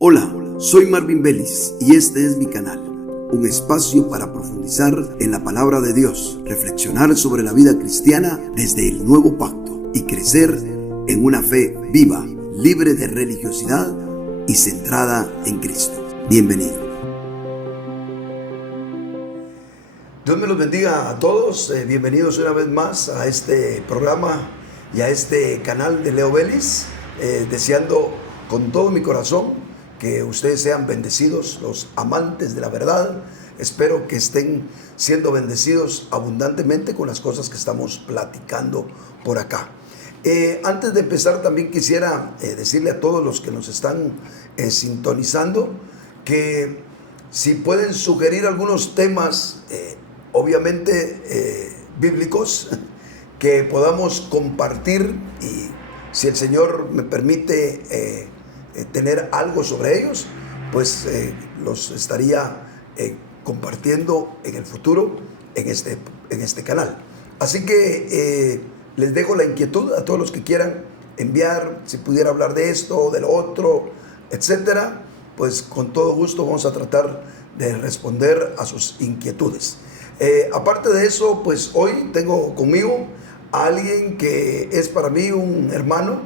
Hola, soy Marvin Vélez y este es mi canal, un espacio para profundizar en la palabra de Dios, reflexionar sobre la vida cristiana desde el nuevo pacto y crecer en una fe viva, libre de religiosidad y centrada en Cristo. Bienvenido. Dios me los bendiga a todos, bienvenidos una vez más a este programa y a este canal de Leo Vélez, deseando con todo mi corazón que ustedes sean bendecidos, los amantes de la verdad. Espero que estén siendo bendecidos abundantemente con las cosas que estamos platicando por acá. Antes de empezar, también quisiera decirle a todos los que nos están sintonizando que si pueden sugerir algunos temas, obviamente bíblicos, que podamos compartir, y si el Señor me permite tener algo sobre ellos, pues los estaría compartiendo en el futuro en este canal. Así que les dejo la inquietud a todos los que quieran enviar, si pudiera hablar de esto o de lo otro, etcétera, pues con todo gusto vamos a tratar de responder a sus inquietudes. Aparte de eso, pues hoy tengo conmigo a alguien que es para mí un hermano,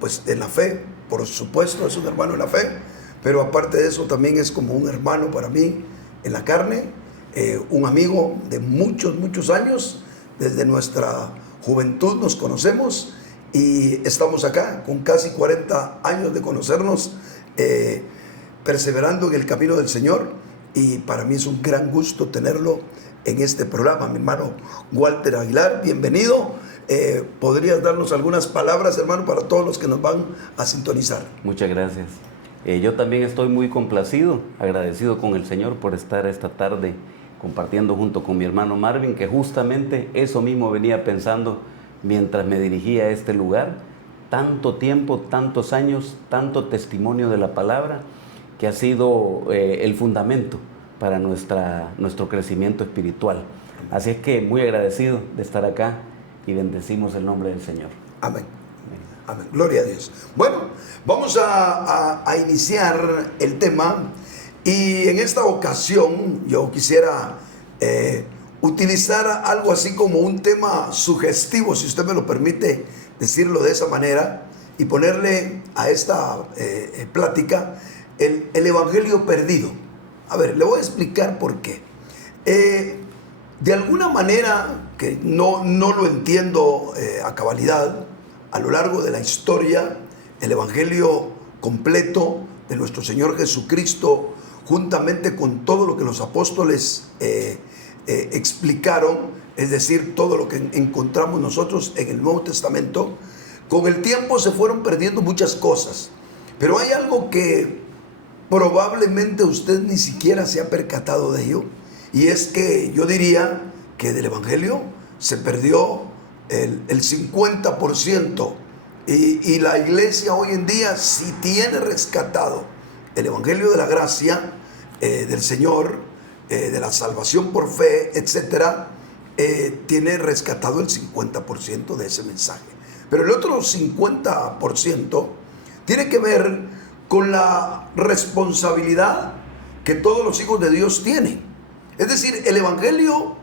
pues en la fe. Por supuesto, es un hermano en la fe, pero aparte de eso también es como un hermano para mí en la carne, un amigo de muchos años. Desde nuestra juventud nos conocemos y estamos acá con casi 40 años de conocernos, perseverando en el camino del Señor, y para mí es un gran gusto tenerlo en este programa. Mi hermano Walter Aguilar, bienvenido. ¿Podrías darnos algunas palabras, hermano, para todos los que nos van a sintonizar? Muchas gracias. Yo también estoy muy complacido, agradecido con el Señor por estar esta tarde compartiendo junto con mi hermano Marvin, que justamente eso mismo venía pensando mientras me dirigía a este lugar. Tanto tiempo, tantos años, tanto testimonio de la palabra, que ha sido el fundamento para nuestro crecimiento espiritual. Así es que muy agradecido de estar acá y bendecimos el nombre del Señor. Amén. Amén. Gloria a Dios. Bueno, vamos a iniciar el tema, y en esta ocasión yo quisiera utilizar algo así como un tema sugestivo, si usted me lo permite decirlo de esa manera, y ponerle a esta plática el Evangelio perdido. A ver, le voy a explicar por qué. De alguna manera, que no lo entiendo a cabalidad, a lo largo de la historia, el Evangelio completo de nuestro Señor Jesucristo, juntamente con todo lo que los apóstoles explicaron, es decir, todo lo que encontramos nosotros en el Nuevo Testamento, con el tiempo se fueron perdiendo muchas cosas. Pero hay algo que probablemente usted ni siquiera se ha percatado de ello, y es que yo diría que del Evangelio se perdió el 50%, y la iglesia hoy en día sí tiene rescatado el Evangelio de la gracia del Señor, de la salvación por fe, etcétera. Tiene rescatado el 50% de ese mensaje, pero el otro 50% tiene que ver con la responsabilidad que todos los hijos de Dios tienen. Es decir, el Evangelio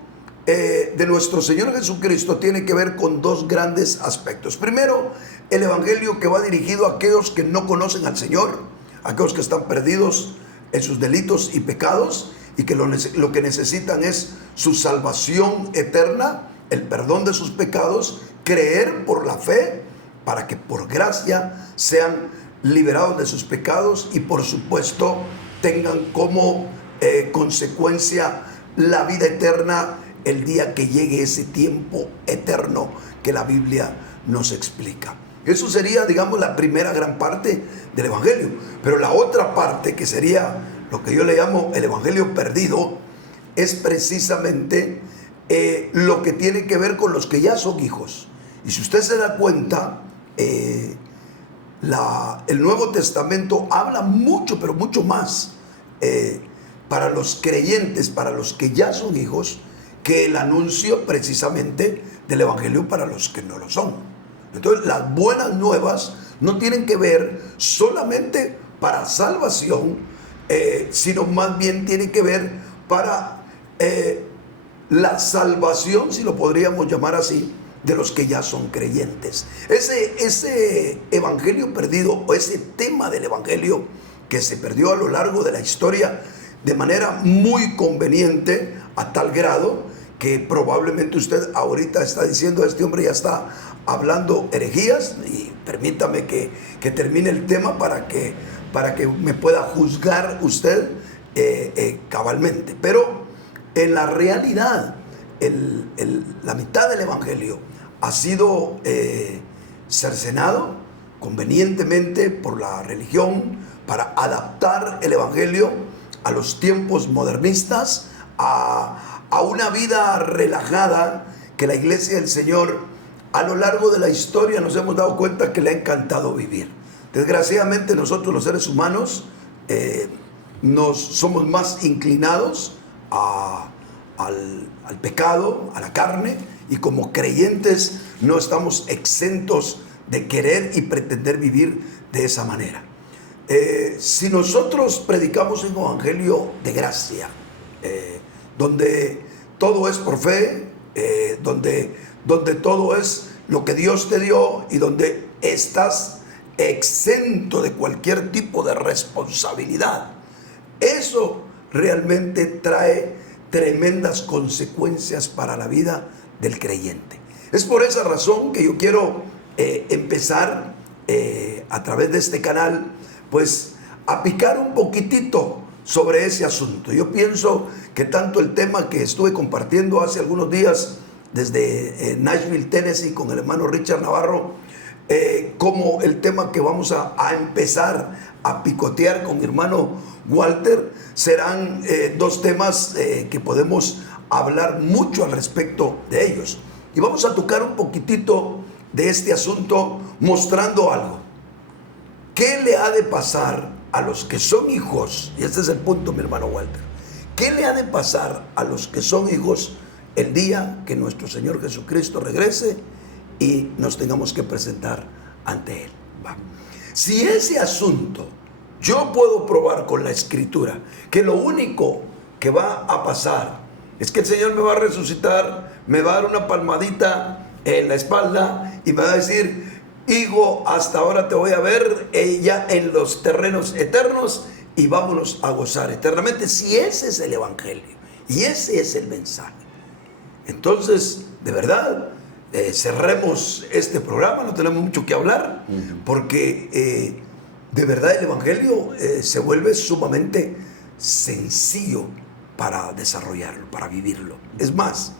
de nuestro Señor Jesucristo tiene que ver con dos grandes aspectos. Primero, el Evangelio que va dirigido a aquellos que no conocen al Señor, aquellos que están perdidos en sus delitos y pecados, y que lo que necesitan es su salvación eterna, el perdón de sus pecados, creer por la fe, para que por gracia sean liberados de sus pecados y por supuesto tengan como consecuencia la vida eterna el día que llegue ese tiempo eterno que la Biblia nos explica. Eso sería, digamos, la primera gran parte del Evangelio. Pero la otra parte, que sería lo que yo le llamo el Evangelio perdido, es precisamente lo que tiene que ver con los que ya son hijos. Y si usted se da cuenta, el Nuevo Testamento habla mucho, pero mucho más para los creyentes, para los que ya son hijos, que el anuncio precisamente del Evangelio para los que no lo son. Entonces, las buenas nuevas no tienen que ver solamente para salvación, sino más bien tiene que ver para la salvación, si lo podríamos llamar así, de los que ya son creyentes. Ese evangelio perdido, o ese tema del evangelio que se perdió a lo largo de la historia de manera muy conveniente, a tal grado que probablemente usted ahorita está diciendo: este hombre ya está hablando herejías. Y permítame que termine el tema para que me pueda juzgar usted cabalmente. Pero en la realidad, la mitad del evangelio ha sido cercenado convenientemente por la religión para adaptar el evangelio a los tiempos modernistas, a una vida relajada que la iglesia del Señor a lo largo de la historia nos hemos dado cuenta que le ha encantado vivir. Desgraciadamente nosotros los seres humanos somos más inclinados al pecado, a la carne, y como creyentes no estamos exentos de querer y pretender vivir de esa manera. Si nosotros predicamos un evangelio de gracia, donde todo es por fe, donde todo es lo que Dios te dio, y donde estás exento de cualquier tipo de responsabilidad, eso realmente trae tremendas consecuencias para la vida del creyente. Es por esa razón que yo quiero empezar a través de este canal, pues, a picar un poquitito sobre ese asunto. Yo pienso que tanto el tema que estuve compartiendo hace algunos días desde Nashville, Tennessee, con el hermano Richard Navarro, como el tema que vamos a empezar a picotear con mi hermano Walter, serán dos temas que podemos hablar mucho al respecto de ellos. Y vamos a tocar un poquitito de este asunto mostrando algo. ¿Qué le ha de pasar a los que son hijos? Y este es el punto, mi hermano Walter. ¿Qué le ha de pasar a los que son hijos el día que nuestro Señor Jesucristo regrese y nos tengamos que presentar ante Él? Va. Si ese asunto yo puedo probar con la Escritura que lo único que va a pasar es que el Señor me va a resucitar, me va a dar una palmadita en la espalda y me va a decir: hijo, hasta ahora te voy a ver ya en los terrenos eternos y vámonos a gozar eternamente. Si ese es el evangelio y ese es el mensaje, entonces, de verdad, cerremos este programa. No tenemos mucho que hablar, porque de verdad el evangelio se vuelve sumamente sencillo para desarrollarlo, para vivirlo. Es más,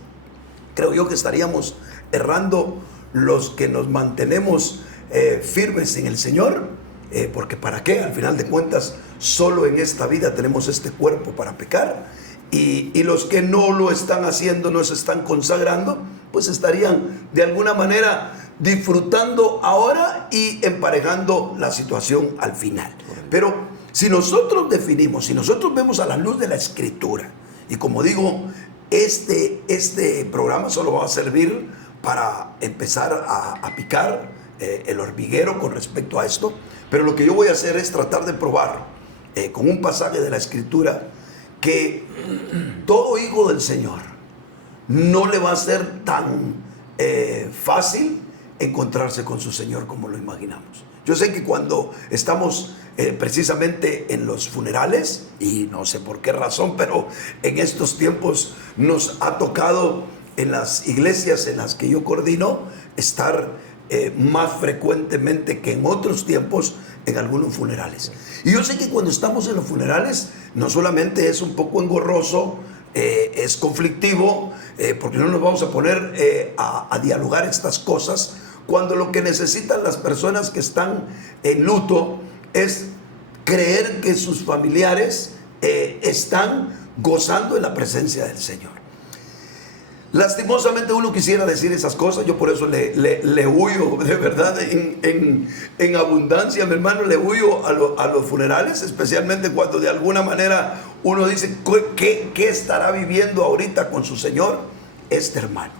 creo yo que estaríamos errando los que nos mantenemos firmes en el Señor, porque ¿para qué? Al final de cuentas, solo en esta vida tenemos este cuerpo para pecar, y los que no lo están haciendo, no se están consagrando, pues estarían de alguna manera disfrutando ahora y emparejando la situación al final. Pero si nosotros definimos, si nosotros vemos a la luz de la Escritura, y como digo, este programa solo va a servir para empezar a picar el hormiguero con respecto a esto, pero lo que yo voy a hacer es tratar de probar con un pasaje de la Escritura que todo hijo del Señor no le va a ser tan fácil encontrarse con su Señor como lo imaginamos. Yo sé que cuando estamos precisamente en los funerales, y no sé por qué razón, pero en estos tiempos nos ha tocado en las iglesias en las que yo coordino estar más frecuentemente que en otros tiempos en algunos funerales. Y yo sé que cuando estamos en los funerales no solamente es un poco engorroso, es conflictivo, porque no nos vamos a poner a dialogar estas cosas, cuando lo que necesitan las personas que están en luto es creer que sus familiares están gozando de la presencia del Señor. Lastimosamente uno quisiera decir esas cosas, yo por eso le huyo, de verdad, en abundancia, mi hermano, le huyo a los funerales, especialmente cuando de alguna manera uno dice: ¿qué estará viviendo ahorita con su Señor este hermano?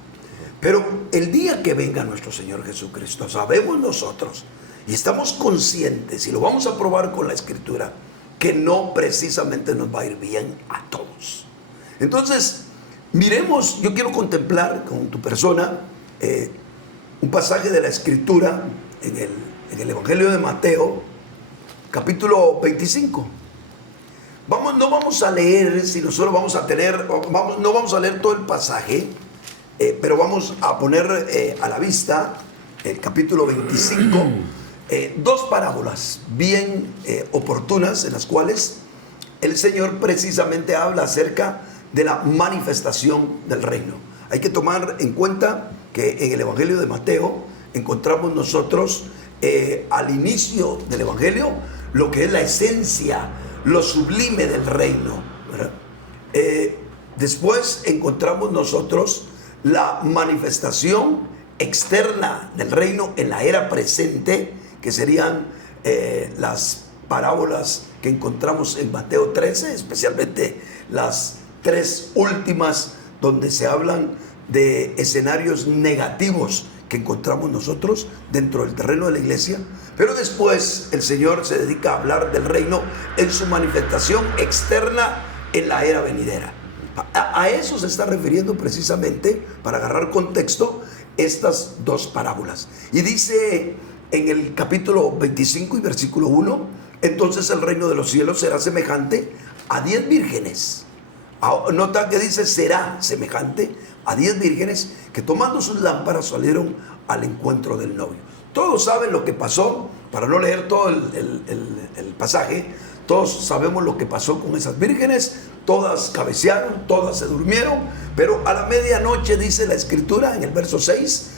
Pero el día que venga nuestro Señor Jesucristo, sabemos nosotros Y estamos conscientes, y lo vamos a probar con la Escritura, que no precisamente nos va a ir bien a todos. Entonces, miremos, yo quiero contemplar con tu persona un pasaje de la Escritura en el Evangelio de Mateo, capítulo 25. No vamos a leer, sino solo vamos a tener, no vamos a leer todo el pasaje, pero vamos a poner a la vista el capítulo 25, dos parábolas bien oportunas en las cuales el Señor precisamente habla acerca de la manifestación del reino. Hay que tomar en cuenta que en el Evangelio de Mateo encontramos nosotros al inicio del Evangelio lo que es la esencia, lo sublime del reino, ¿verdad? Después encontramos nosotros la manifestación externa del reino en la era presente, que serían las parábolas que encontramos en Mateo 13, especialmente las tres últimas, donde se hablan de escenarios negativos que encontramos nosotros dentro del terreno de la iglesia. Pero después el Señor se dedica a hablar del reino en su manifestación externa en la era venidera. A eso se está refiriendo precisamente, para agarrar contexto, estas dos parábolas. Y dice en el capítulo 25 y versículo 1, entonces el reino de los cielos será semejante a 10 vírgenes. Nota que dice será semejante a 10 vírgenes que tomando sus lámparas salieron al encuentro del novio. Todos saben lo que pasó, para no leer todo el pasaje, todos sabemos lo que pasó con esas vírgenes. Todas cabecearon, todas se durmieron, pero a la medianoche, dice la Escritura en el verso 6,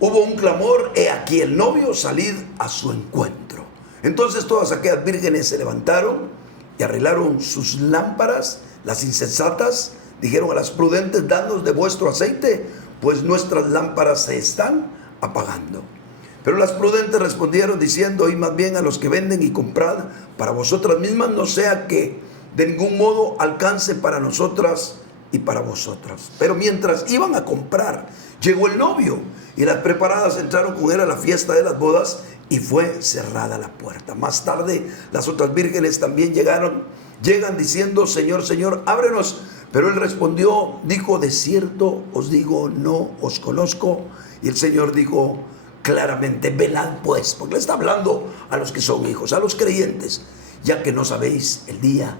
hubo un clamor: he aquí el novio, salid a su encuentro. Entonces todas aquellas vírgenes se levantaron y arreglaron sus lámparas. Las insensatas dijeron a las prudentes: dadnos de vuestro aceite, pues nuestras lámparas se están apagando. Pero las prudentes respondieron diciendo: oíd más bien a los que venden y comprad para vosotras mismas, no sea que de ningún modo alcance para nosotras y para vosotras. Pero mientras iban a comprar, llegó el novio, y las preparadas entraron con él a la fiesta de las bodas, y fue cerrada la puerta. Más tarde las otras vírgenes también llegan diciendo: Señor, Señor, ábrenos. Pero él respondió, dijo: de cierto os digo, no os conozco. Y el Señor dijo claramente: velad pues, porque le está hablando a los que son hijos, a los creyentes, ya que no sabéis el día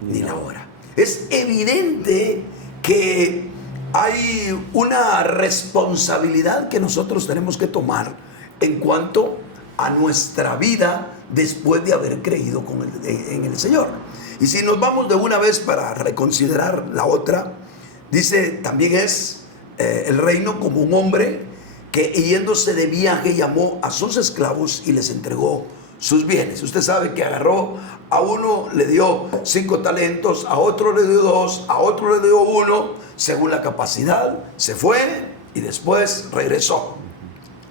ni la hora. Es evidente que hay una responsabilidad que nosotros tenemos que tomar en cuanto a nuestra vida después de haber creído en el Señor. Y si nos vamos de una vez para reconsiderar la otra, dice también es el reino como un hombre que, yéndose de viaje, llamó a sus esclavos y les entregó sus bienes. Usted sabe que agarró a uno, le dio 5 talentos, a otro le dio 2, a otro le dio 1, según la capacidad. Se fue y después regresó.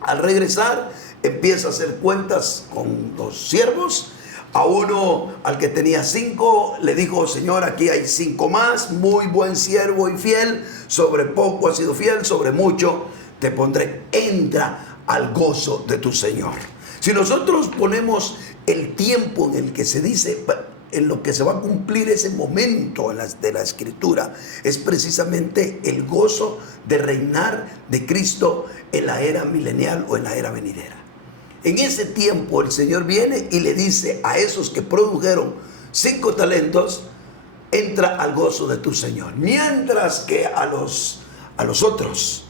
Al regresar empieza a hacer cuentas con los siervos. A uno, al que tenía 5, le dijo: Señor, aquí hay 5 más, muy buen siervo y fiel, sobre poco has sido fiel, sobre mucho te pondré, entra al gozo de tu Señor. Si nosotros ponemos el tiempo en el que se dice, en lo que se va a cumplir ese momento de la Escritura, es precisamente el gozo de reinar de Cristo en la era milenial o en la era venidera. En ese tiempo el Señor viene y le dice a esos que produjeron 5 talentos: entra al gozo de tu Señor. Mientras que a los otros,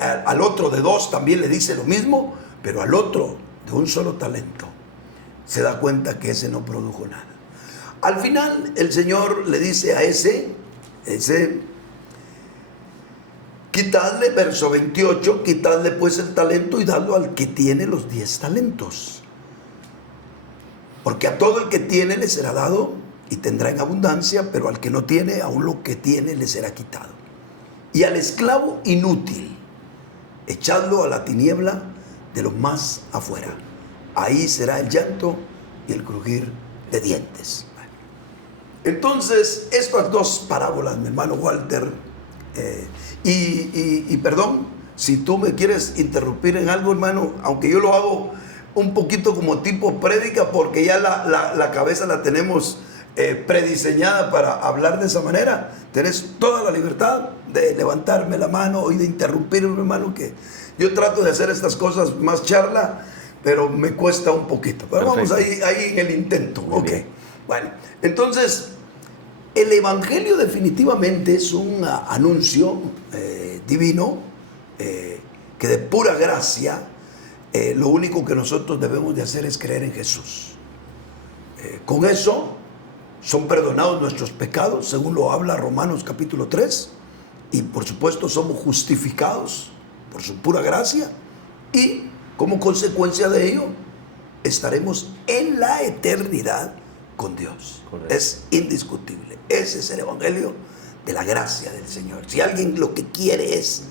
al otro de 2 también le dice lo mismo, pero al otro de un solo talento se da cuenta que ese no produjo nada. Al final el Señor le dice a ese quitadle, verso 28, quitadle pues el talento y dadlo al que tiene los 10 talentos. Porque a todo el que tiene le será dado y tendrá en abundancia, pero al que no tiene, aún lo que tiene le será quitado. Y al esclavo inútil, echadlo a la tiniebla de lo más afuera. Ahí será el llanto y el crujir de dientes. Entonces, estas dos parábolas, mi hermano Walter, perdón, si tú me quieres interrumpir en algo, hermano, aunque yo lo hago un poquito como tipo prédica, porque ya la cabeza la tenemos prediseñada para hablar de esa manera, tenés toda la libertad de levantarme la mano y de interrumpirme, hermano, que yo trato de hacer estas cosas más charla, pero me cuesta un poquito. Pero Perfecto. vamos ahí en el intento. Muy Ok. bien. Bueno, entonces, el Evangelio definitivamente es un anuncio divino, que de pura gracia, lo único que nosotros debemos de hacer es creer en Jesús. Con eso son perdonados nuestros pecados, según lo habla Romanos capítulo 3, y por supuesto somos justificados por su pura gracia, y como consecuencia de ello estaremos en la eternidad con Dios. Correcto. Es indiscutible. Ese es el Evangelio de la gracia del Señor. Si alguien lo que quiere es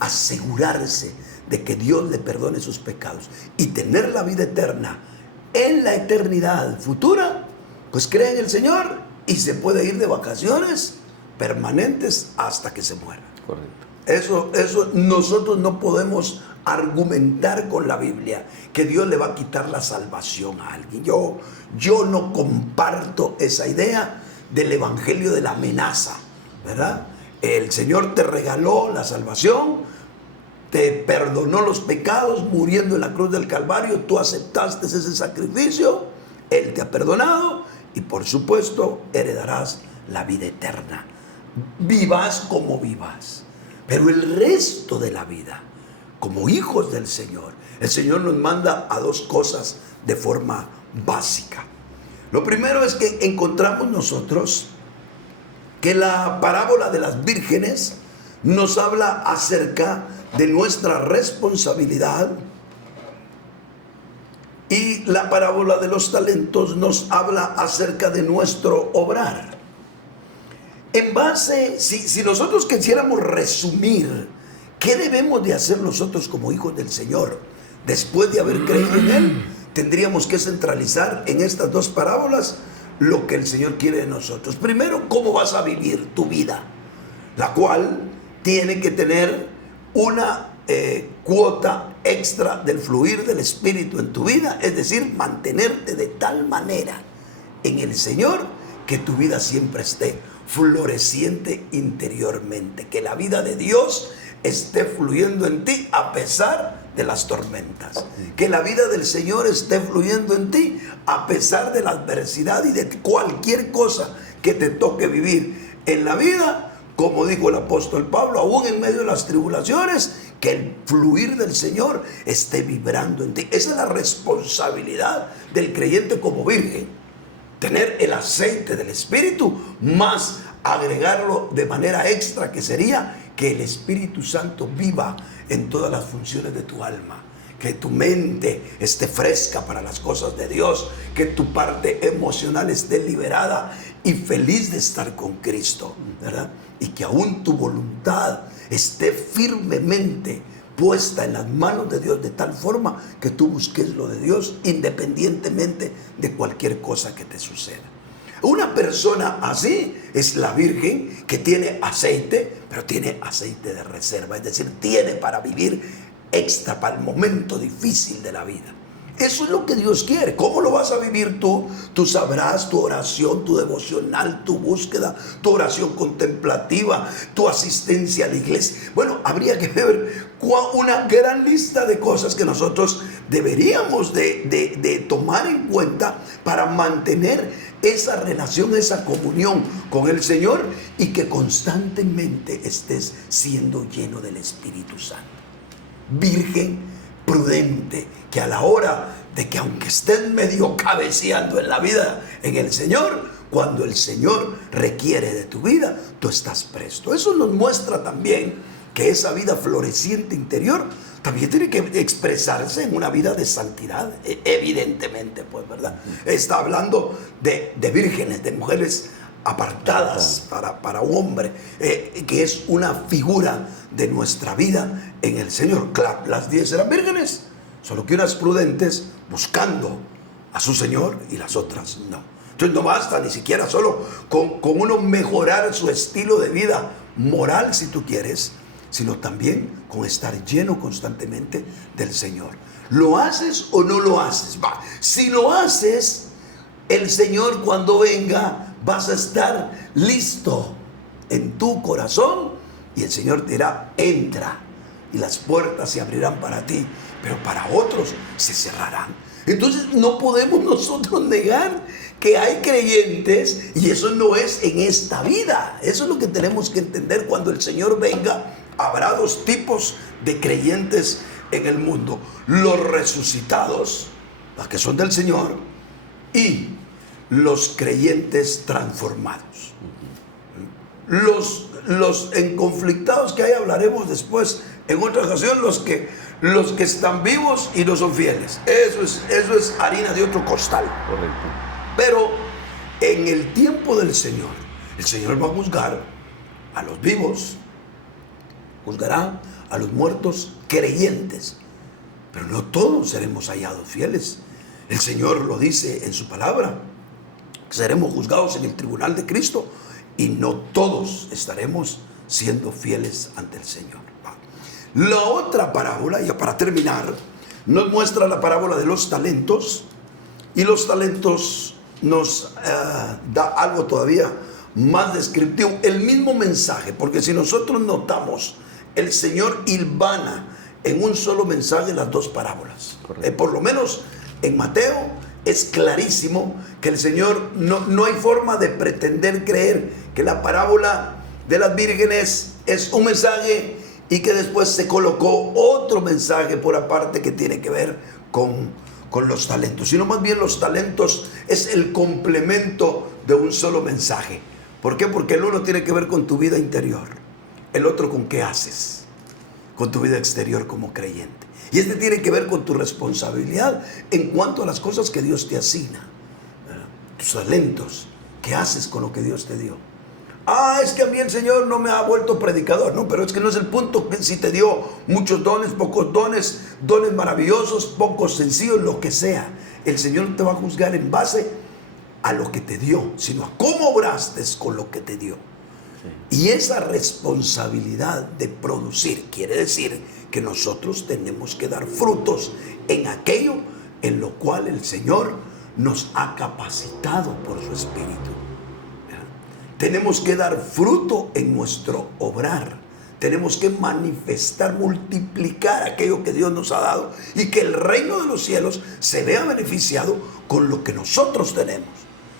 asegurarse de que Dios le perdone sus pecados y tener la vida eterna en la eternidad futura, pues cree en el Señor y se puede ir de vacaciones permanentes hasta que se muera. Correcto. Eso nosotros no podemos argumentar con la Biblia que Dios le va a quitar la salvación a alguien. Yo no comparto esa idea del evangelio de la amenaza, ¿verdad? El Señor te regaló la salvación, te perdonó los pecados muriendo en la cruz del Calvario, tú aceptaste ese sacrificio, Él te ha perdonado y por supuesto heredarás la vida eterna. Vivas como vivas. Pero el resto de la vida, como hijos del Señor, el Señor nos manda a dos cosas de forma básica. Lo primero es que encontramos nosotros que la parábola de las vírgenes nos habla acerca de nuestra responsabilidad, y la parábola de los talentos nos habla acerca de nuestro obrar. En base, si nosotros quisiéramos resumir qué debemos de hacer nosotros como hijos del Señor después de haber creído en Él, tendríamos que centralizar en estas dos parábolas lo que el Señor quiere de nosotros. Primero, cómo vas a vivir tu vida, la cual tiene que tener una cuota extra del fluir del Espíritu en tu vida, es decir, mantenerte de tal manera en el Señor que tu vida siempre esté floreciente interiormente, que la vida de Dios esté fluyendo en ti a pesar de las tormentas, que la vida del Señor esté fluyendo en ti a pesar de la adversidad y de cualquier cosa que te toque vivir en la vida. Como dijo el apóstol Pablo, aún en medio de las tribulaciones, que el fluir del Señor esté vibrando en ti. Esa es la responsabilidad del creyente como virgen. Tener el aceite del Espíritu, más agregarlo de manera extra, que sería que el Espíritu Santo viva en todas las funciones de tu alma. Que tu mente esté fresca para las cosas de Dios, que tu parte emocional esté liberada y feliz de estar con Cristo, ¿verdad? Y que aún tu voluntad esté firmemente puesta en las manos de Dios, de tal forma que tú busques lo de Dios independientemente de cualquier cosa que te suceda. Una persona así es la virgen que tiene aceite, pero tiene aceite de reserva, es decir, tiene para vivir extra para el momento difícil de la vida. Eso es lo que Dios quiere. ¿Cómo lo vas a vivir tú? Tú sabrás tu oración, tu devocional, tu búsqueda, tu oración contemplativa, tu asistencia a la iglesia. Bueno, habría que ver una gran lista de cosas que nosotros deberíamos de tomar en cuenta para mantener esa relación, esa comunión con el Señor, y que constantemente estés siendo lleno del Espíritu Santo. Virgen prudente, que a la hora de que aunque estés medio cabeceando en la vida en el Señor, cuando el Señor requiere de tu vida, tú estás presto. Eso nos muestra también que esa vida floreciente interior también tiene que expresarse en una vida de santidad, evidentemente, pues, ¿verdad? Está hablando de vírgenes, de mujeres apartadas para un hombre, que es una figura de nuestra vida en el Señor. Claro, las 10 eran vírgenes, solo que unas prudentes buscando a su Señor y las otras no. Entonces no basta ni siquiera solo con uno mejorar su estilo de vida moral, si tú quieres, sino también con estar lleno constantemente del Señor. ¿Lo haces o no lo haces? Va. Si lo haces, el Señor cuando venga vas a estar listo en tu corazón y el Señor te dirá, entra, y las puertas se abrirán para ti, pero para otros se cerrarán. Entonces no podemos nosotros negar que hay creyentes, y eso no es en esta vida. Eso es lo que tenemos que entender. Cuando el Señor venga, habrá dos tipos de creyentes en el mundo: los resucitados, los que son del Señor, y los creyentes transformados. Los enconflictados que hay hablaremos después en otra ocasión, los que están vivos y no son fieles. Eso es harina de otro costal. Correcto. Pero en el tiempo del Señor, el Señor va a juzgar a los vivos, juzgará a los muertos creyentes, pero no todos seremos hallados fieles. El Señor lo dice en su palabra, seremos juzgados en el tribunal de Cristo y no todos estaremos siendo fieles ante el Señor. La otra parábola, ya para terminar, nos muestra la parábola de los talentos, y los talentos nos da algo todavía más descriptivo, el mismo mensaje, porque si nosotros notamos, el Señor hilvana en un solo mensaje las dos parábolas. Por lo menos en Mateo es clarísimo que el Señor no hay forma de pretender creer que la parábola de las vírgenes es un mensaje y que después se colocó otro mensaje por aparte que tiene que ver con los talentos, sino más bien los talentos es el complemento de un solo mensaje. ¿Por qué? Porque el uno tiene que ver con tu vida interior, el otro con qué haces con tu vida exterior como creyente, y este tiene que ver con tu responsabilidad en cuanto a las cosas que Dios te asigna, tus talentos, qué haces con lo que Dios te dio. Es que a mí el Señor no me ha vuelto predicador. No, pero es que no es el punto. Que si te dio muchos dones, pocos dones, dones maravillosos, pocos sencillos, lo que sea, el Señor no te va a juzgar en base a lo que te dio, sino a cómo obraste con lo que te dio. Sí. Y esa responsabilidad de producir quiere decir que nosotros tenemos que dar frutos en aquello en lo cual el Señor nos ha capacitado por su Espíritu. Tenemos que dar fruto en nuestro obrar. Tenemos que manifestar, multiplicar aquello que Dios nos ha dado y que el reino de los cielos se vea beneficiado con lo que nosotros tenemos.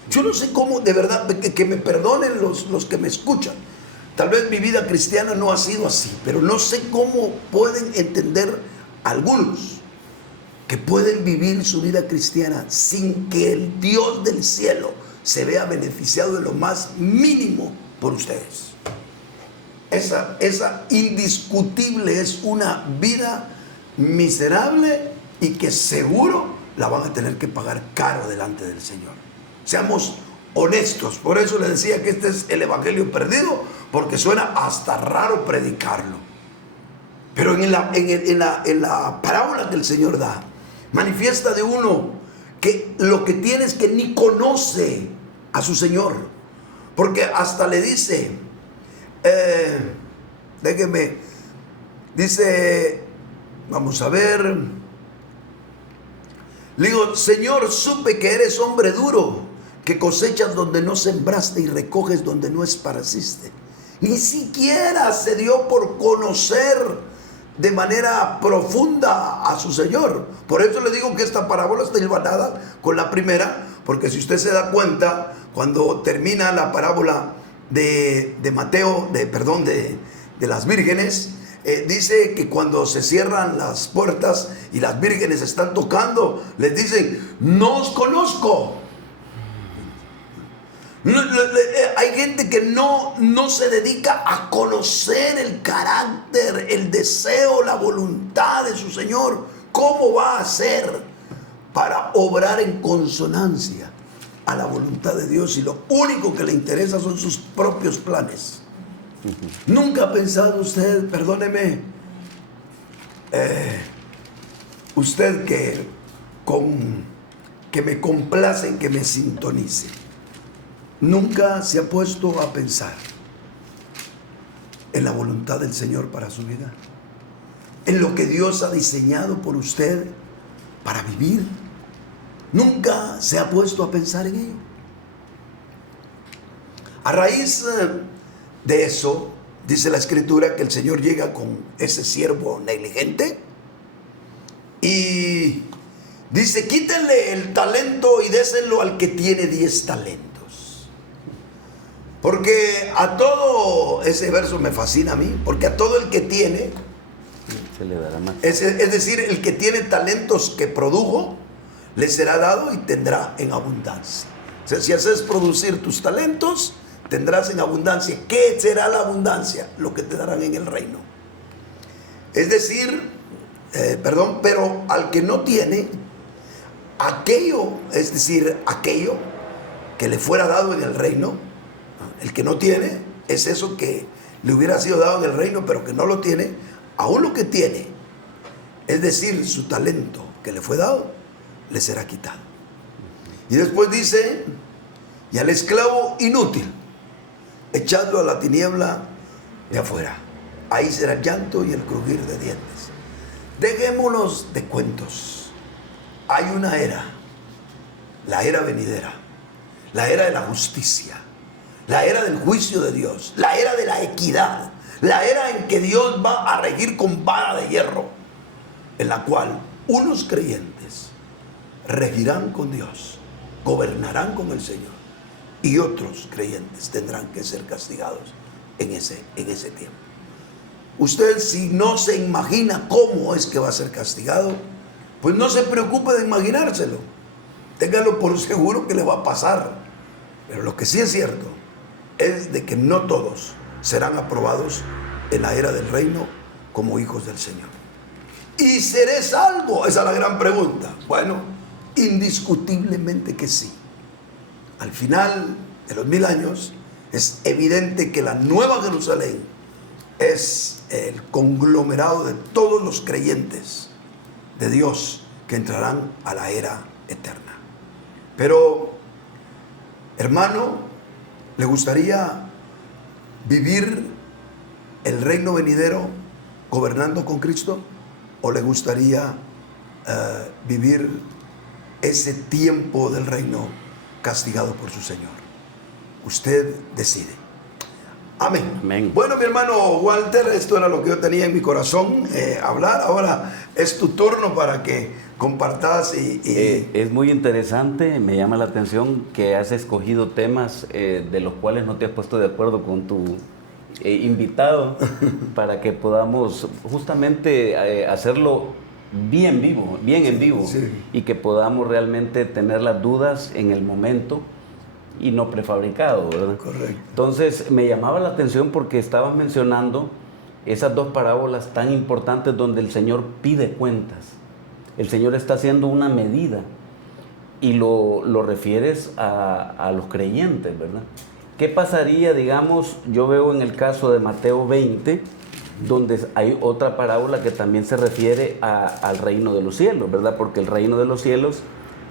Yo no sé cómo, de verdad, que me perdonen los que me escuchan. Tal vez mi vida cristiana no ha sido así, pero no sé cómo pueden entender algunos que pueden vivir su vida cristiana sin que el Dios del cielo se vea beneficiado de lo más mínimo por ustedes. Esa indiscutible es una vida miserable y que seguro la van a tener que pagar caro delante del Señor. Seamos honestos. Por eso les decía que este es el evangelio perdido, porque suena hasta raro predicarlo. Pero en la parábola que el Señor da, manifiesta de uno que lo que tiene es que ni conoce a su Señor, porque hasta le dice, dice, vamos a ver, le digo, Señor, supe que eres hombre duro, que cosechas donde no sembraste y recoges donde no esparciste. Ni siquiera se dio por conocer de manera profunda a su Señor. Por eso le digo que esta parábola está hilvanada con la primera, porque si usted se da cuenta, cuando termina la parábola de Mateo, de las vírgenes, dice que cuando se cierran las puertas y las vírgenes están tocando, les dicen, no os conozco. Hay gente que no se dedica a conocer el carácter, el deseo, la voluntad de su Señor. ¿Cómo va a hacer para obrar en consonancia a la voluntad de Dios si lo único que le interesa son sus propios planes? ¿Nunca ha pensado usted, perdóneme, usted que me complace, que me sintonice? Nunca se ha puesto a pensar en la voluntad del Señor para su vida? ¿En lo que Dios ha diseñado por usted para vivir? ¿Nunca se ha puesto a pensar en ello? A raíz de eso, dice la Escritura que el Señor llega con ese siervo negligente y dice: quítenle el talento y déselo al que tiene 10 talentos. Porque a todo, ese verso me fascina a mí, porque a todo el que tiene, se le dará más. es decir, el que tiene talentos que produjo, le será dado y tendrá en abundancia. O sea, si haces producir tus talentos, tendrás en abundancia. ¿Qué será la abundancia? Lo que te darán en el reino. Es decir, pero al que no tiene, aquello, es decir, aquello que le fuera dado en el reino, el que no tiene, es eso que le hubiera sido dado en el reino, pero que no lo tiene, aún lo que tiene, es decir, su talento que le fue dado, le será quitado. Y después dice: y al esclavo inútil, echadlo a la tiniebla de afuera. Ahí será el llanto y el crujir de dientes. Dejémonos de cuentos. Hay una era, la era venidera, la era de la justicia, la era del juicio de Dios, la era de la equidad, la era en que Dios va a regir con vara de hierro, en la cual unos creyentes regirán con Dios, gobernarán con el Señor, y otros creyentes tendrán que ser castigados en ese tiempo. Usted, si no se imagina cómo es que va a ser castigado, pues no se preocupe de imaginárselo. Téngalo por seguro que le va a pasar. Pero lo que sí es cierto es de que no todos serán aprobados en la era del reino como hijos del Señor. ¿Y seré salvo? Esa es la gran pregunta. Bueno, indiscutiblemente que sí. Al final de los 1000 años es evidente que la Nueva Jerusalén es el conglomerado de todos los creyentes de Dios que entrarán a la era eterna. Pero, hermano, ¿le gustaría vivir el reino venidero gobernando con Cristo? ¿O le gustaría vivir ese tiempo del reino castigado por su Señor? Usted decide. Amén. Amén. Bueno, mi hermano Walter, esto era lo que yo tenía en mi corazón hablar. Ahora es tu turno para que compartas Es muy interesante, me llama la atención que has escogido temas de los cuales no te has puesto de acuerdo con tu invitado para que podamos justamente hacerlo bien vivo, bien en vivo, sí. Y que podamos realmente tener las dudas en el momento y no prefabricado, ¿verdad? Correcto. Entonces me llamaba la atención porque estabas mencionando esas dos parábolas tan importantes donde el Señor pide cuentas. El Señor está haciendo una medida y lo refieres a los creyentes, ¿verdad? ¿Qué pasaría, digamos, yo veo en el caso de Mateo 20, donde hay otra parábola que también se refiere al reino de los cielos, ¿verdad? Porque el reino de los cielos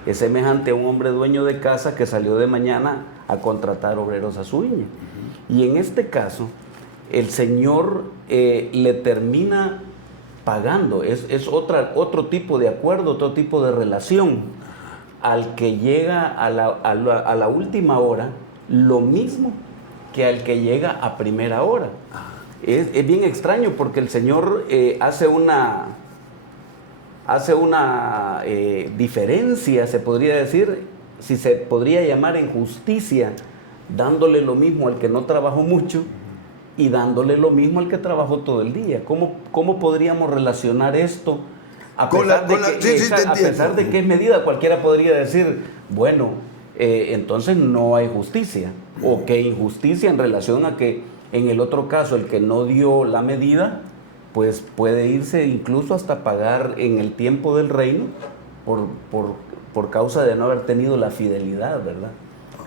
es semejante a un hombre dueño de casa que salió de mañana a contratar obreros a su viña. Y en este caso, el Señor le termina pagando, es otro tipo de acuerdo, otro tipo de relación, al que llega a la última hora, lo mismo que al que llega a primera hora. Es bien extraño porque el Señor hace una diferencia, se podría decir, si se podría llamar en justicia, dándole lo mismo al que no trabajó mucho y dándole lo mismo al que trabajó todo el día. ¿Cómo podríamos relacionar esto? A pesar de que es medida, cualquiera podría decir, bueno, entonces no hay justicia, o que injusticia en relación a que en el otro caso el que no dio la medida pues puede irse incluso hasta pagar en el tiempo del reino por causa de no haber tenido la fidelidad, ¿verdad?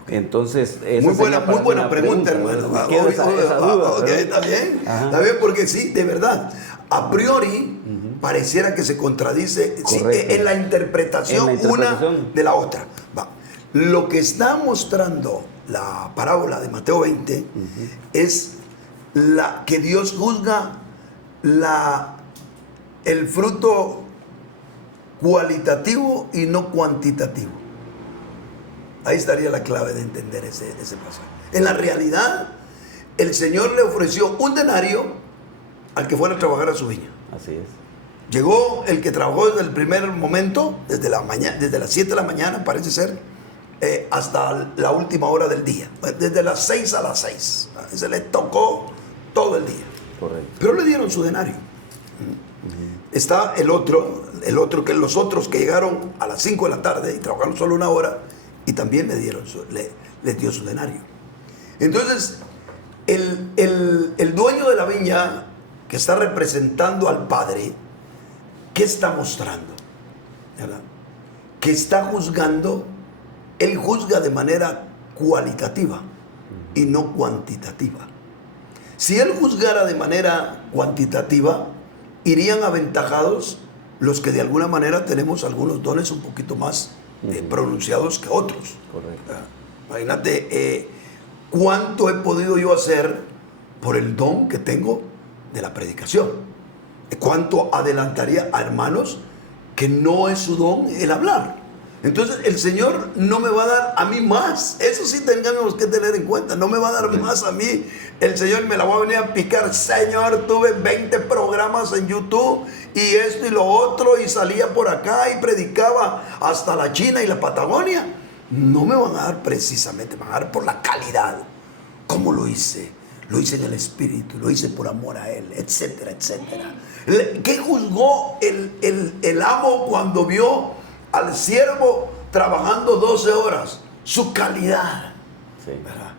Okay. Entonces, muy buena pregunta, hermano. Esa duda, okay, está bien, porque sí, de verdad, a priori pareciera que se contradice en la interpretación una de la otra. Va. Lo que está mostrando la parábola de Mateo 20 es que Dios juzga el fruto cualitativo y no cuantitativo. Ahí estaría la clave de entender ese pasaje. En la realidad, el Señor le ofreció un denario al que fuera a trabajar a su viña. Así es. Llegó el que trabajó desde el primer momento, desde las 7 de la mañana, parece ser, hasta la última hora del día, desde las 6 a las 6. Se le tocó todo el día. Correcto. Pero le dieron su denario. Está el otro que los otros que llegaron a las 5 de la tarde y trabajaron solo una hora, y también le dio su denario. Entonces, el dueño de la viña, que está representando al Padre, ¿qué está mostrando? ¿Verdad? Que está juzgando, él juzga de manera cualitativa y no cuantitativa. Si él juzgara de manera cuantitativa, irían aventajados los que de alguna manera tenemos algunos dones un poquito más pronunciados que otros. Correcto. Imagínate cuánto he podido yo hacer por el don que tengo de la predicación. Cuánto adelantaría a hermanos que no es su don el hablar. Entonces el Señor no me va a dar a mí más. Eso sí tengamos que tener en cuenta. No me va a dar más a mí. El Señor me la va a venir a picar. Señor, tuve 20 programas en YouTube y esto y lo otro, y salía por acá y predicaba hasta la China y la Patagonia. No me van a dar precisamente, me van a dar por la calidad. ¿Cómo lo hice? Lo hice en el Espíritu, lo hice por amor a Él, etcétera, etcétera. ¿Qué juzgó el amo cuando vio al siervo trabajando 12 horas? Su calidad. Sí. ¿Verdad?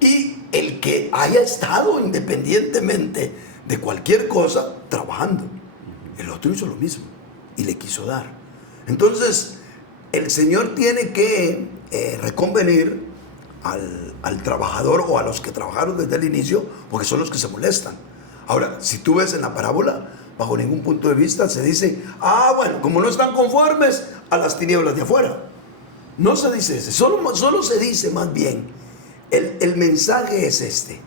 Y el que haya estado independientemente de cualquier cosa trabajando. El otro hizo lo mismo y le quiso dar. Entonces, el Señor tiene que reconvenir al trabajador o a los que trabajaron desde el inicio, porque son los que se molestan. Ahora, si tú ves en la parábola, bajo ningún punto de vista se dice, bueno, como no están conformes a las tinieblas de afuera. No se dice eso, solo se dice más bien, el mensaje es este: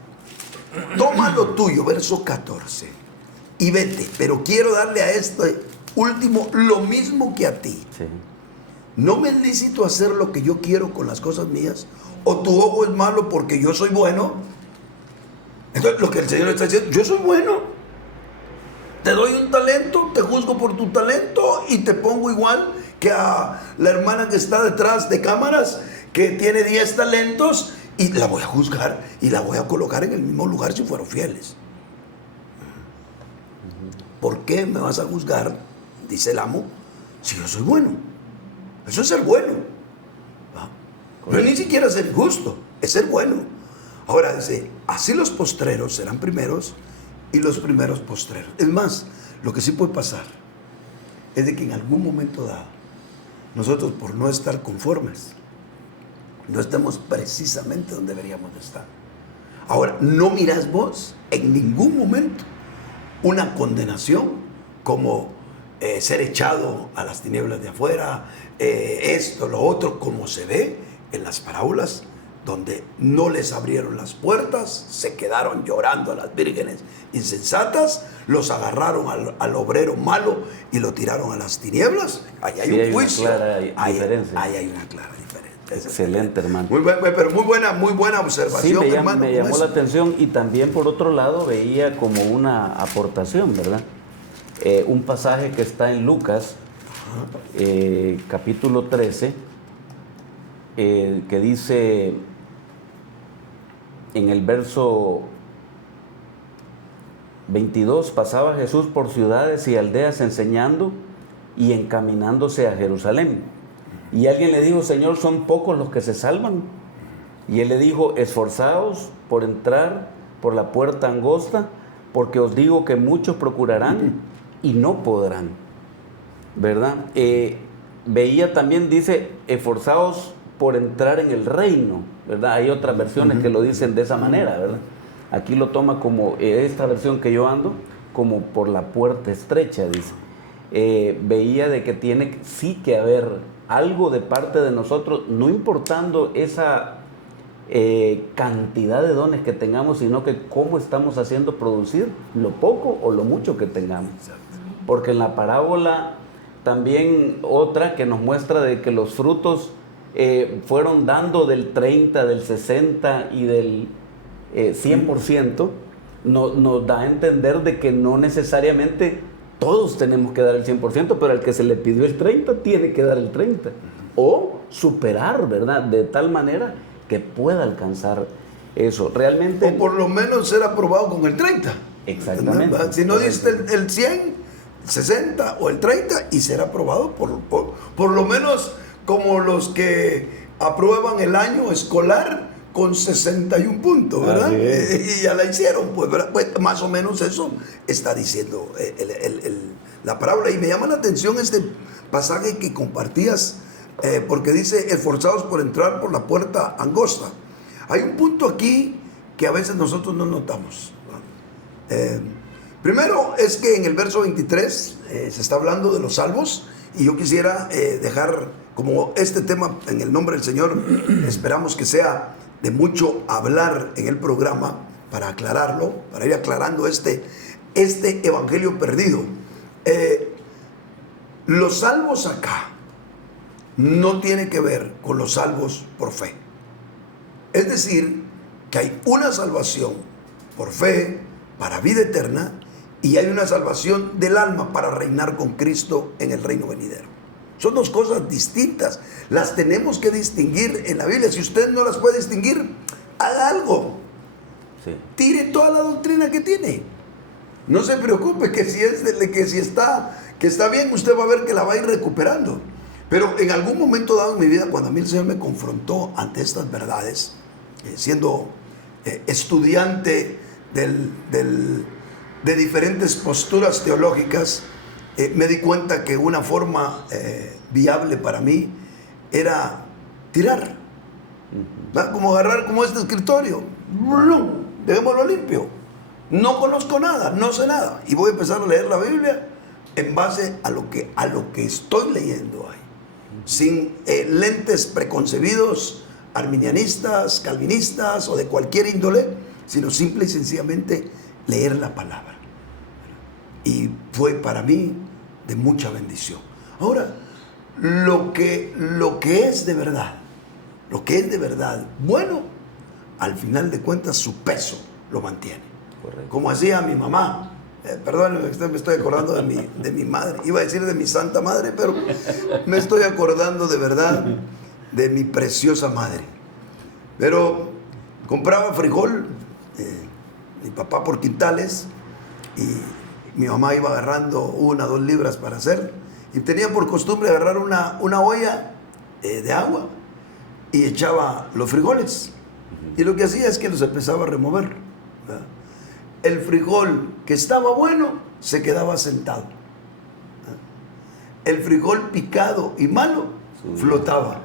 toma lo tuyo, verso 14, y vete, pero quiero darle a este último lo mismo que a ti. Sí. ¿No me es lícito hacer lo que yo quiero con las cosas mías? ¿O tu ojo es malo porque yo soy bueno? Entonces lo que el Señor está diciendo, yo soy bueno, te doy un talento, te juzgo por tu talento y te pongo igual que a la hermana que está detrás de cámaras, que tiene 10 talentos, y la voy a juzgar y la voy a colocar en el mismo lugar si fueron fieles. ¿Por qué me vas a juzgar, dice el amo, si yo soy bueno? Eso es ser bueno. No es ni siquiera ser justo, es ser bueno. Ahora dice, así los postreros serán primeros y los primeros postreros. Es más, lo que sí puede pasar es de que en algún momento dado, nosotros por no estar conformes, no estemos precisamente donde deberíamos de estar. Ahora, no mirás vos en ningún momento una condenación como ser echado a las tinieblas de afuera, esto, lo otro, como se ve en las parábolas, donde no les abrieron las puertas, se quedaron llorando a las vírgenes insensatas, los agarraron al obrero malo y lo tiraron a las tinieblas. Ahí hay un juicio. Ahí hay una clara diferencia. Excelente, hermano. Pero muy buena observación, sí, hermano. Me llamó la atención, y también por otro lado veía como una aportación, ¿verdad? Un pasaje que está en Lucas, capítulo 13, que dice en el verso 22, pasaba Jesús por ciudades y aldeas enseñando y encaminándose a Jerusalén. Y alguien le dijo, Señor, ¿son pocos los que se salvan? Y él le dijo, esforzaos por entrar por la puerta angosta, porque os digo que muchos procurarán y no podrán. ¿Verdad? Veía también, dice, esforzaos por entrar en el reino, ¿verdad? Hay otras versiones que lo dicen de esa manera, ¿verdad? Aquí lo toma como, esta versión que yo ando, como por la puerta estrecha, dice. Veía de que tiene sí que haber algo de parte de nosotros, no importando esa cantidad de dones que tengamos, sino que cómo estamos haciendo producir lo poco o lo mucho que tengamos. Porque en la parábola también otra que nos muestra de que los frutos fueron dando del 30, del 60 y del 100%, nos da a entender de que no necesariamente todos tenemos que dar el 100%, pero al que se le pidió el 30 tiene que dar el 30%. O superar, ¿verdad? De tal manera que pueda alcanzar eso. Realmente... O por lo menos ser aprobado con el 30. Exactamente. Si no diste el 100, 60 o el 30 y ser aprobado por lo menos como los que aprueban el año escolar con 61 puntos, ¿verdad? Y ya la hicieron, pues, ¿verdad? Pues más o menos eso está diciendo la parábola. Y me llama la atención este pasaje que compartías, porque dice, esforzados por entrar por la puerta angosta. Hay un punto aquí que a veces nosotros no notamos. Primero es que en el verso 23 se está hablando de los salvos, y yo quisiera dejar como este tema en el nombre del Señor, esperamos que sea de mucho hablar en el programa para aclararlo, para ir aclarando este evangelio perdido. Los salvos acá no tiene que ver con los salvos por fe. Es decir, que hay una salvación por fe para vida eterna y hay una salvación del alma para reinar con Cristo en el reino venidero. Son dos cosas distintas. Las tenemos que distinguir en la Biblia. Si usted no las puede distinguir, haga algo. Sí. Tire toda la doctrina que tiene. No se preocupe que si está bien, usted va a ver que la va a ir recuperando. Pero en algún momento dado en mi vida, cuando a mí el Señor me confrontó ante estas verdades, siendo estudiante de diferentes posturas teológicas, me di cuenta que una forma viable para mí era tirar. ¿Va? Como agarrar como este escritorio. Dejémoslo limpio. No conozco nada, no sé nada. Y voy a empezar a leer la Biblia en base a lo que estoy leyendo ahí. Sin lentes preconcebidos, arminianistas, calvinistas o de cualquier índole, sino simple y sencillamente leer la palabra. Y fue para mí de mucha bendición. Ahora, lo que es de verdad, bueno, al final de cuentas su peso lo mantiene. Correcto. Como hacía mi mamá. Perdón, me estoy acordando de mi madre. Iba a decir de mi santa madre, pero me estoy acordando de verdad de mi preciosa madre. Pero compraba frijol, mi papá por quintales, y mi mamá iba agarrando 1 o 2 libras para hacer, y tenía por costumbre agarrar una olla de agua y echaba los frijoles. Y lo que hacía es que los empezaba a remover, ¿verdad? El frijol que estaba bueno se quedaba sentado. El frijol picado y malo flotaba.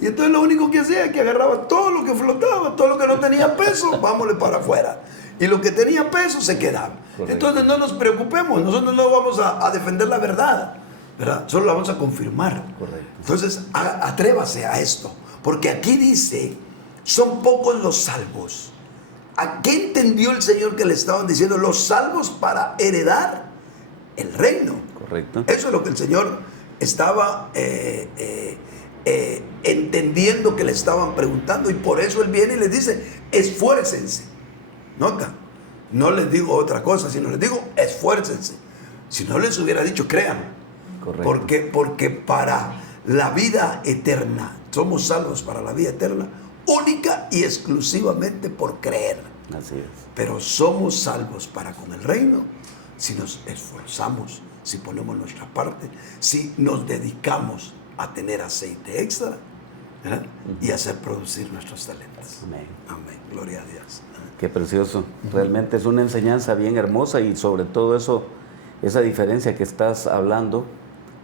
Y entonces lo único que hacía es que agarraba todo lo que flotaba, todo lo que no tenía peso, vámonos para afuera. Y lo que tenía peso se quedaba. Correcto. Entonces no nos preocupemos, nosotros no vamos a defender la verdad, ¿verdad? Solo la vamos a confirmar. Correcto. Entonces atrévase a esto, porque aquí dice, son pocos los salvos. ¿A qué entendió el Señor que le estaban diciendo? Los salvos para heredar el reino. Correcto. Eso es lo que el Señor estaba entendiendo que le estaban preguntando, y por eso Él viene y les dice, esfuércense. Nota, no les digo otra cosa, sino les digo, esfuércense. Si no les hubiera dicho, crean. Correcto. Porque para la vida eterna, somos salvos para la vida eterna, única y exclusivamente por creer. Así es. Pero somos salvos para con el reino si nos esforzamos, si ponemos nuestra parte, si nos dedicamos a tener aceite extra, ¿eh? Y hacer producir nuestros talentos. Amén. Amén. Gloria a Dios. Qué precioso. Realmente es una enseñanza bien hermosa, y sobre todo eso, esa diferencia que estás hablando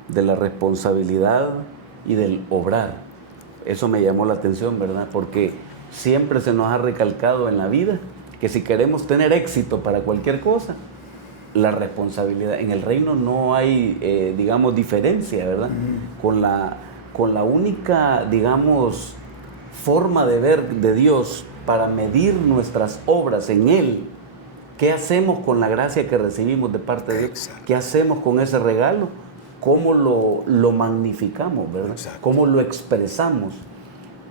de la responsabilidad y del obrar. Eso me llamó la atención, ¿verdad? Porque siempre se nos ha recalcado en la vida que si queremos tener éxito para cualquier cosa, la responsabilidad. En el reino no hay, digamos, diferencia, ¿verdad? Con la única, digamos, forma de ver de Dios para medir nuestras obras en Él. ¿Qué hacemos con la gracia que recibimos de parte de Dios? Exacto. ¿Qué hacemos con ese regalo? ¿Cómo lo magnificamos, verdad? Exacto. ¿Cómo lo expresamos?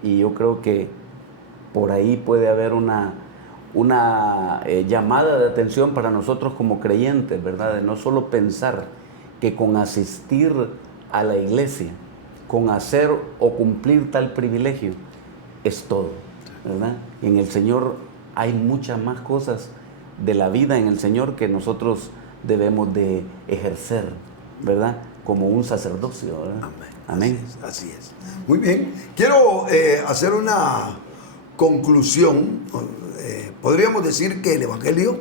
Y yo creo que por ahí puede haber una llamada de atención para nosotros como creyentes, ¿verdad? De no solo pensar que con asistir a la iglesia, con hacer o cumplir tal privilegio, es todo, ¿verdad? En el Señor hay muchas más cosas de la vida en el Señor que nosotros debemos de ejercer, ¿verdad? Como un sacerdocio, ¿verdad? Amén. Amén. Así es. Muy bien. Quiero hacer una conclusión. Podríamos decir que el Evangelio,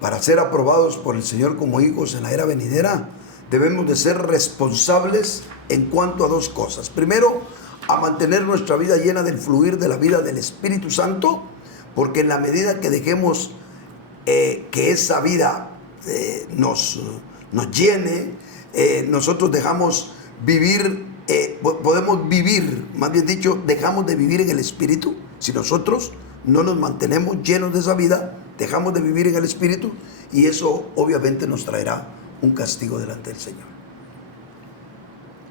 para ser aprobados por el Señor como hijos en la era venidera, debemos de ser responsables en cuanto a dos cosas. Primero, a mantener nuestra vida llena del fluir de la vida del Espíritu Santo, porque en la medida que dejemos que esa vida nos llene, nosotros dejamos vivir, podemos vivir, más bien dicho, dejamos de vivir en el Espíritu. Si nosotros no nos mantenemos llenos de esa vida, dejamos de vivir en el Espíritu, y eso obviamente nos traerá un castigo delante del Señor.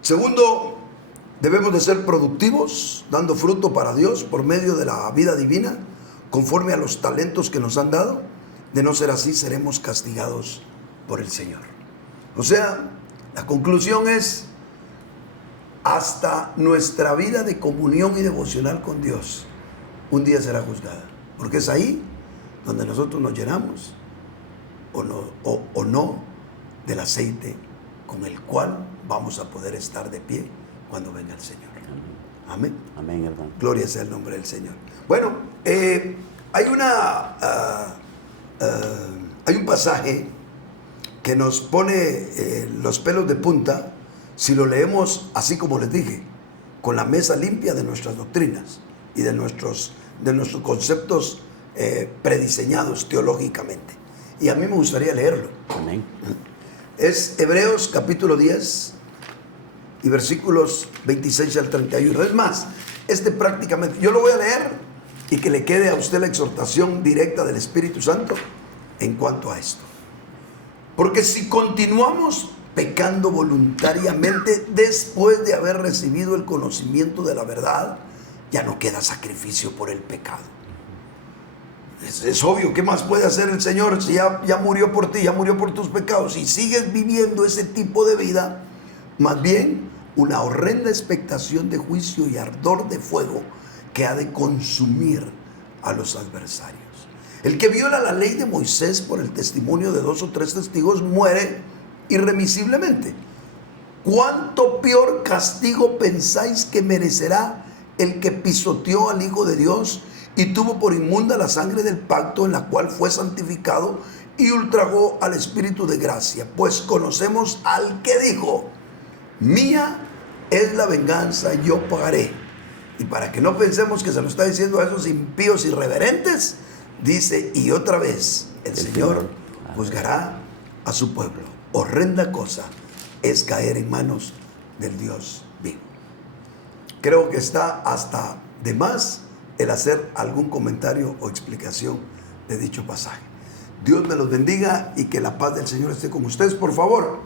Segundo, debemos de ser productivos, dando fruto para Dios por medio de la vida divina, conforme a los talentos que nos han dado. De no ser así, seremos castigados por el Señor. O sea, la conclusión es, hasta nuestra vida de comunión y devocional con Dios un día será juzgada, porque es ahí donde nosotros nos llenamos o no del aceite con el cual vamos a poder estar de pie cuando venga el Señor. Amén. Amén, hermano. Gloria sea el nombre del Señor. Bueno, hay un pasaje que nos pone los pelos de punta si lo leemos así como les dije, con la mesa limpia de nuestras doctrinas y de nuestros conceptos prediseñados teológicamente. Y a mí me gustaría leerlo. Amén. Es Hebreos capítulo 10 y versículos 26 al 31. Es más, prácticamente, yo lo voy a leer y que le quede a usted la exhortación directa del Espíritu Santo en cuanto a esto. Porque si continuamos pecando voluntariamente después de haber recibido el conocimiento de la verdad, ya no queda sacrificio por el pecado. Es obvio, ¿qué más puede hacer el Señor si ya murió por ti, ya murió por tus pecados? Y sigues viviendo ese tipo de vida, más bien una horrenda expectación de juicio y ardor de fuego que ha de consumir a los adversarios. El que viola la ley de Moisés por el testimonio de 2 o 3 testigos muere irremisiblemente. ¿Cuánto peor castigo pensáis que merecerá el que pisoteó al Hijo de Dios y tuvo por inmunda la sangre del pacto en la cual fue santificado y ultrajó al Espíritu de gracia? Pues conocemos al que dijo: mía es la venganza, yo pagaré. Y para que no pensemos que se lo está diciendo a esos impíos irreverentes, dice: y otra vez el Señor juzgará a su pueblo. Horrenda cosa es caer en manos del Dios vivo. Creo que está hasta de más el hacer algún comentario o explicación de dicho pasaje. Dios me los bendiga y que la paz del Señor esté con ustedes. Por favor,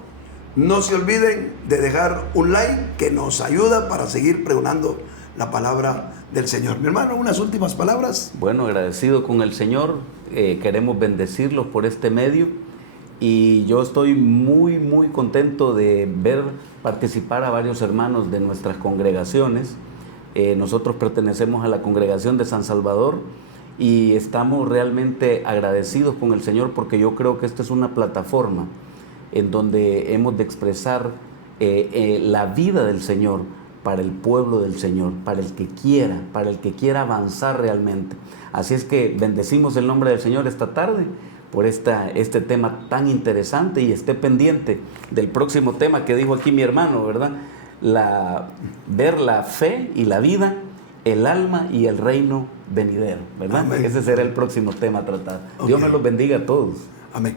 no se olviden de dejar un like que nos ayuda para seguir pregonando la palabra del Señor. Mi hermano, unas últimas palabras. Bueno, agradecido con el Señor, queremos bendecirlos por este medio y yo estoy muy contento de ver participar a varios hermanos de nuestras congregaciones. Nosotros pertenecemos a la congregación de San Salvador y estamos realmente agradecidos con el Señor porque yo creo que esta es una plataforma en donde hemos de expresar la vida del Señor para el pueblo del Señor, para el que quiera avanzar realmente. Así es que bendecimos el nombre del Señor esta tarde por este tema tan interesante, y esté pendiente del próximo tema que dijo aquí mi hermano, ¿verdad? Ver la fe y la vida, el alma y el reino venidero, ¿verdad? Amén. Ese será el próximo tema a tratar. Okay. Dios me los bendiga a todos. Amén.